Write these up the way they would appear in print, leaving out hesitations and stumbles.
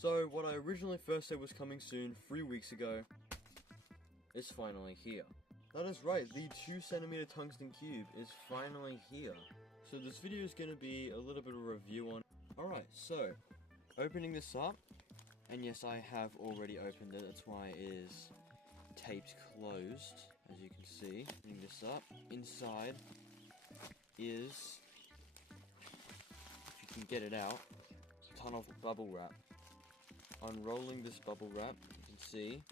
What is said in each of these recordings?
So what I originally first said was coming soon 3 weeks ago is finally here. That is right, the 2cm tungsten cube is finally here. So this video is going to be a little bit of a review on. Alright, so opening this up, and yes, I have already opened it, that's why it is taped closed, as you can see. Opening this up, inside is, if you can get it out, a ton of bubble wrap. Unrolling this bubble wrap, you can see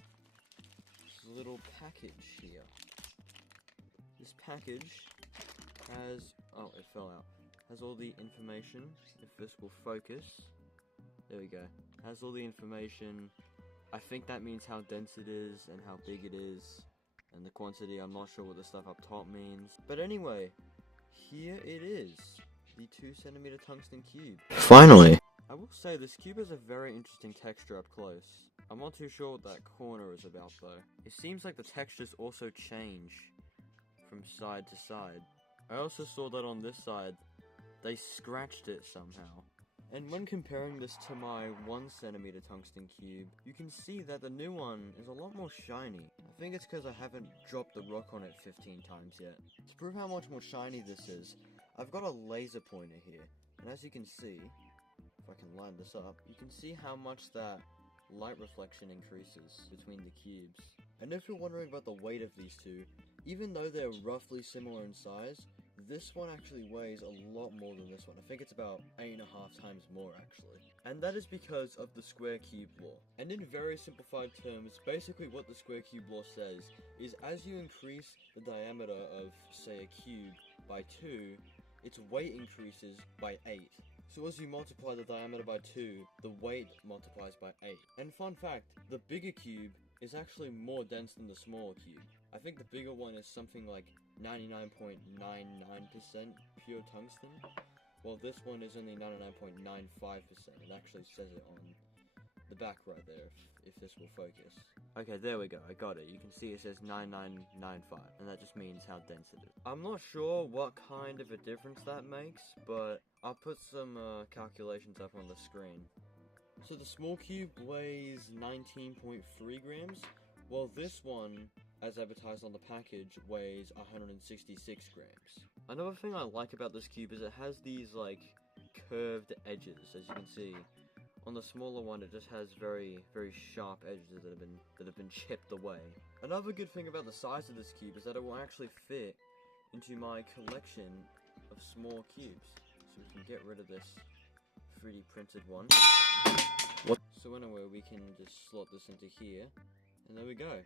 this little package here. This package has, oh, it fell out, has all the information, if this will focus, there we go, has all the information. I think that means how dense it is and how big it is, and the quantity. I'm not sure what the stuff up top means, but anyway, here it is, the 2cm tungsten cube. Finally! I will say this cube has a very interesting texture up close. I'm not too sure what that corner is about though. It seems like the textures also change from side to side. I also saw that on this side, they scratched it somehow. And when comparing this to my 1cm tungsten cube, you can see that the new one is a lot more shiny. I think it's because I haven't dropped the rock on it 15 times yet. To prove how much more shiny this is, I've got a laser pointer here, and as you can see, if I can line this up, you can see how much that light reflection increases between the cubes. And if you're wondering about the weight of these two, even though they're roughly similar in size, this one actually weighs a lot more than this one. I think it's about 8.5 times more actually. And that is because of the square cube law. And in very simplified terms, basically what the square cube law says is as you increase the diameter of, say, a cube by 2, its weight increases by 8. So as you multiply the diameter by 2, the weight multiplies by 8. And fun fact, the bigger cube is actually more dense than the smaller cube. I think the bigger one is something like 99.99% pure tungsten, while this one is only 99.95%. It actually says it on the back right there, if this will focus. Okay, there we go, I got it. You can see it says 9995, and that just means how dense it is. I'm not sure what kind of a difference that makes, but I'll put some calculations up on the screen. So the small cube weighs 19.3 grams, while this one, as advertised on the package, weighs 166 grams. Another thing I like about this cube is it has these like curved edges, as you can see. On the smaller one, it just has very sharp edges that have been chipped away. Another good thing about the size of this cube is that it will actually fit into my collection of small cubes. So we can get rid of this 3D printed one. So anyway, we can just slot this into here, and there we go.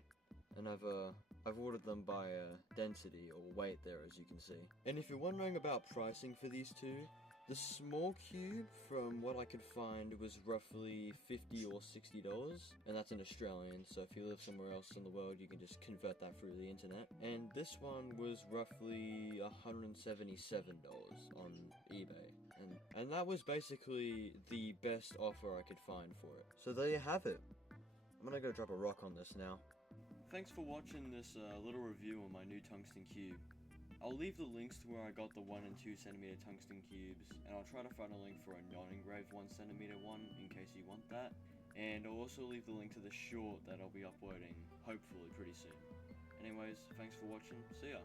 And I've ordered them by density or weight there, as you can see. And if you're wondering about pricing for these two, the small cube, from what I could find, was roughly $50 or $60, and that's in Australian, so if you live somewhere else in the world, you can just convert that through the internet. And this one was roughly $177 on eBay. And that was basically the best offer I could find for it. So there you have it. I'm gonna go drop a rock on this now. Thanks for watching this little review on my new tungsten cube. I'll leave the links to where I got the 1 and 2cm tungsten cubes, and I'll try to find a link for a non-engraved 1cm one in case you want that. And I'll also leave the link to the short that I'll be uploading, hopefully pretty soon. Anyways, thanks for watching, see ya!